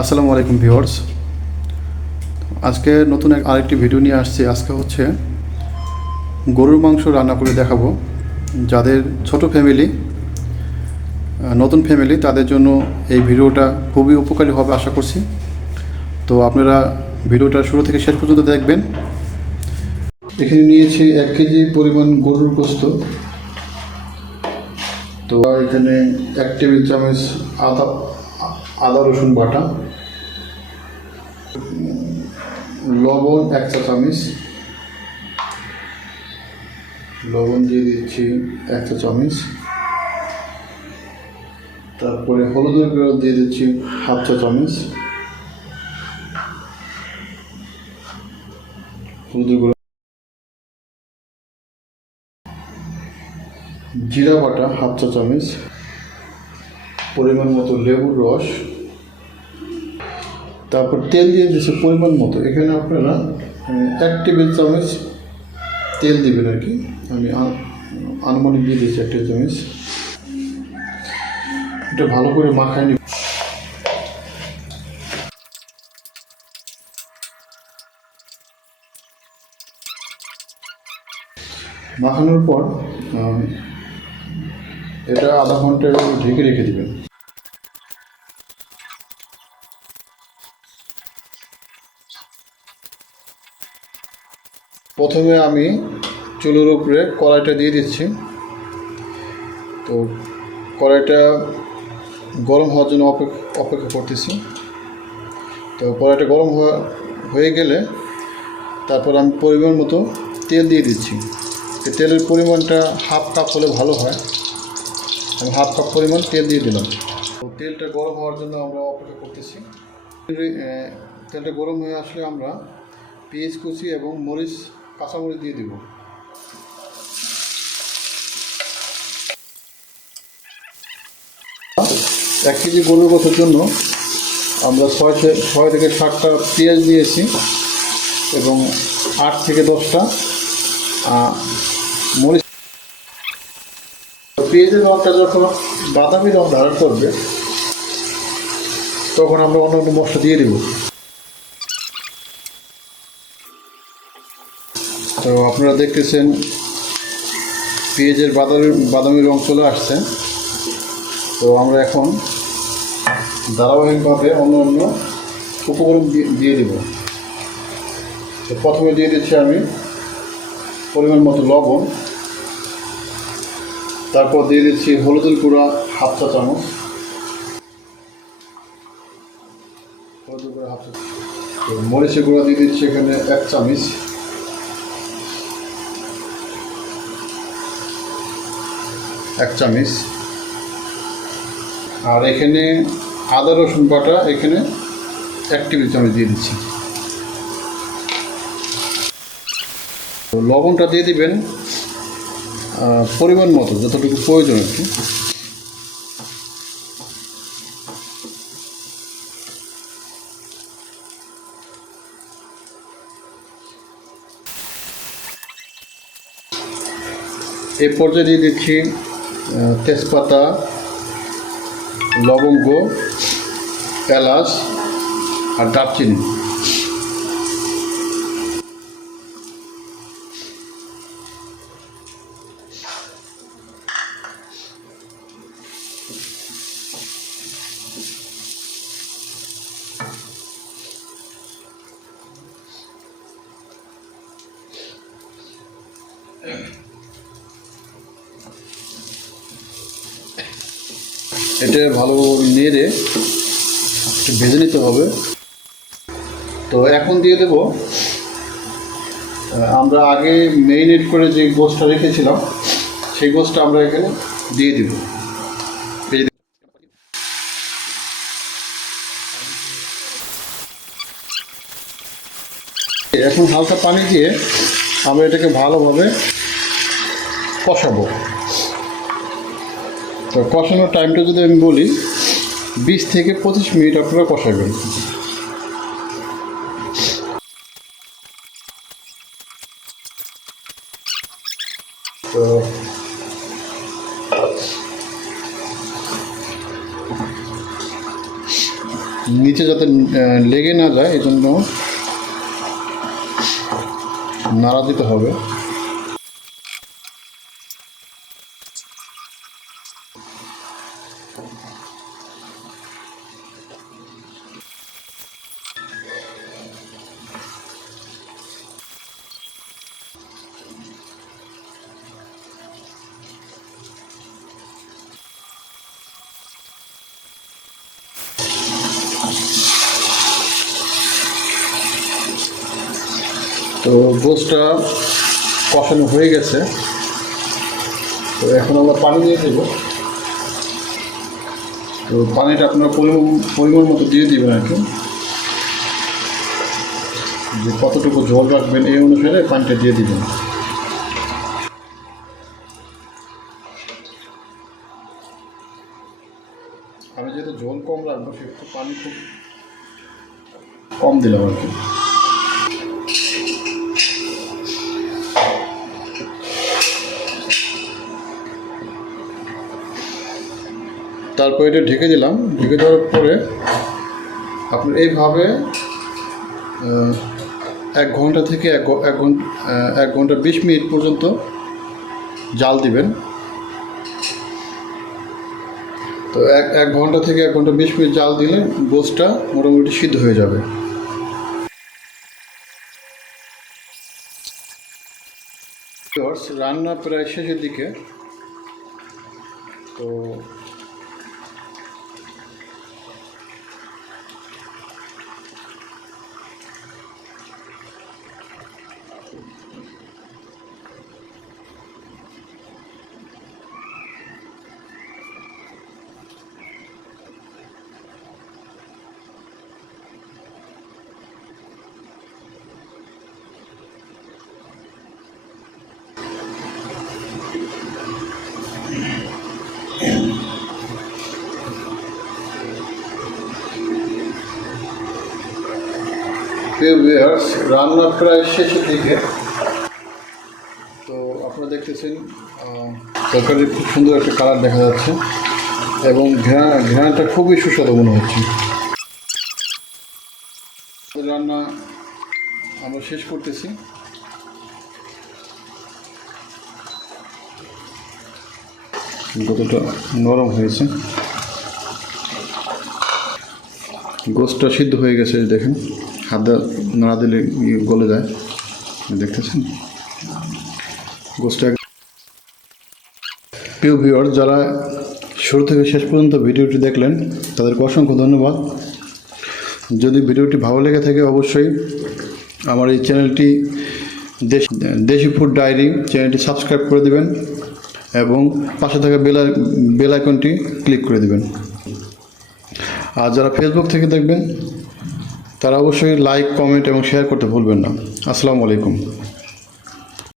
আসসালামু আলাইকুম ভিউয়ার্স। আজকে নতুন এক আরেকটি ভিডিও নিয়ে আসছি। আজকে হচ্ছে গরুর মাংস রান্না করে দেখাবো। যাদের ছোট ফ্যামিলি নতুন ফ্যামিলি, তাদের জন্য এই ভিডিওটা খুবই উপকারী হবে আশা করছি। তো আপনারা ভিডিওটা শুরু থেকে শেষ পর্যন্ত দেখবেন। এখানে নিয়েছি এক কেজি পরিমাণ গরুর গোস্ত। তো এখানে এক টেবিল চামচ আদা আদা রসুন বাটা। লবণ এক চা চামচ লবণ দিয়ে দিচ্ছি এক চা চামচ তারপরে হলুদের গুঁড়ো দিয়ে দিচ্ছি হাফ চা চামচ হলুদের গুঁড়ো। জিরা বাটা হাফ চা চামচ পরিমাণ মতো লেবুর রস। তারপর তেল দিয়ে দিচ্ছে পরিমাণ মতো। এখানে আপনারা এক টেবিল চামচ তেল দিবেন আর কি। আমি আনুমানিক দিয়ে দিচ্ছি এক টেবিল চামচ। এটা ভালো করে মাখায় নিব। মাখানোর পর এটা আধা ঘণ্টা ঢেকে রেখে দিবেন। প্রথমে আমি চুলোর উপরে কড়াইটা দিয়ে দিচ্ছি। তো কড়াইটা গরম হওয়ার জন্য অপেক্ষা করতেছি। তো কড়াইটা গরম হয়ে গেলে তারপর আমি পরিমাণ মতো তেল দিয়ে দিচ্ছি। তেলের পরিমাণটা হাফ কাপ হলে ভালো হয়। আমি হাফ কাপ পরিমাণ তেল দিয়ে দিলাম। তো তেলটা গরম হওয়ার জন্য আমরা অপেক্ষা করতেছি। তেলটা গরম হয়ে আসলে আমরা পেঁয়াজ কুচি এবং মরিচ কাঁচামরিচ দিয়ে দিব। এক কেজি গরুর গোছের জন্য আমরা ছয় ছয় থেকে সাতটা পেঁয়াজ দিয়েছি এবং আট থেকে দশটা মরিচ। পেঁয়াজের রঙটা যখন বাদামি রঙ ধারণ করবে, তখন আমরা অন্য অন্য মশলা দিয়ে দিব। তো আপনারা দেখতেছেন পেঁয়াজের বাদামি বাদামি রং চলে আসছে। তো আমরা এখন ধারাবাহিকভাবে অন্য অন্য উপকরণ দিয়ে- দিব। তো প্রথমে দিয়ে দিচ্ছি আমি পরিমাণ মতো লবণ। তারপর দিয়ে দিচ্ছি হলুদের গুঁড়া হাফ চা চামচ। হলুদের গুঁড়া হাফ চা মরিচের গুঁড়া দিয়ে দিচ্ছি এখানে এক চামচ। এক চামিচ। আর এখানে আদা রসুন বাটা এখানে এক টেবিল চামচ দিয়ে দিচ্ছি। লবণটা দিয়ে দিবেন পরিমাণ মতো, যতটুকু প্রয়োজন কি। এই পর্যায়ে দিয়ে দিচ্ছি তেজপাতা লবঙ্গ এলাচ আর দারচিনি। এটা ভালো নেড়ে একটু ভেজে নিতে হবে। তো এখন দিয়ে দেব। আমরা আগে মেরিনেট করে যে গোষ্ঠটা রেখেছিলাম, সেই গোষ্ঠটা আমরা এখানে দিয়ে দিব। এখন হালকা পানি দিয়ে আমরা এটাকে ভালোভাবে কষাবো। তো কষানোর টাইমটা যদি আমি বলি, বিশ থেকে পঁচিশ মিনিট আপনারা কষাবেন। তো নিচে যাতে লেগে না যায় এই জন্য নাড়া দিতে হবে। তো গোসটা কষানো হয়ে গেছে। তো এখন আমরা পানি দিয়ে দেব। তো পানিটা আপনার পরিমাণ পরিমাণ মতো দিয়ে দিবেন আর কি। যে কতটুকু জল রাখবেন এই অনুসারে পানিটা দিয়ে দিবেন। আমি যেহেতু জল কম রাখব, সেহেতু পানি খুব কম দিলাম আর কি। তারপর এটা ঢেকে দিলাম। ঢেকে দেওয়ার পরে আপনার এইভাবে এক ঘণ্টা থেকে এক এক ঘণ্টা এক ঘণ্টা বিশ মিনিট পর্যন্ত জাল দিবেন। তো এক এক ঘণ্টা থেকে এক ঘণ্টা বিশ মিনিট জাল দিলে গোসটা মোটামুটি সিদ্ধ হয়ে যাবে। রান্না প্রায় শেষের দিকে। তো ভিউয়ার্স রান্না প্রায় শেষের দিকে। তো আপনারা দেখতেছেন তরকারির খুব সুন্দর একটা কালার দেখা যাচ্ছে এবং ঘেরা ঘেরাটা খুবই সুস্বাদু মনে হচ্ছে। রান্না আমরা শেষ করতেছি। কতটা নরম হয়েছে। গোস্তটা সিদ্ধ হয়ে গেছে দেখেন। হাত নাড়া দিলে গলে যায়। দেখতেছেন? গোস্তটা প্রিয় ভিউয়ার যারা শুরু থেকে শেষ পর্যন্ত ভিডিওটি দেখলেন, তাদেরকে অসংখ্য ধন্যবাদ। যদি ভিডিওটি ভালো লেগে থাকে, অবশ্যই আমার এই চ্যানেলটি দেশ দেশি ফুড ডায়েরি চ্যানেলটি সাবস্ক্রাইব করে দেবেন এবং পাশে থাকা বেল বেল ক্লিক করে দেবেন। আর যারা ফেসবুক থেকে দেখবেন, তারা অবশ্যই লাইক কমেন্ট এবং শেয়ার করতে ভুলবেন না। আসসালামু আলাইকুম।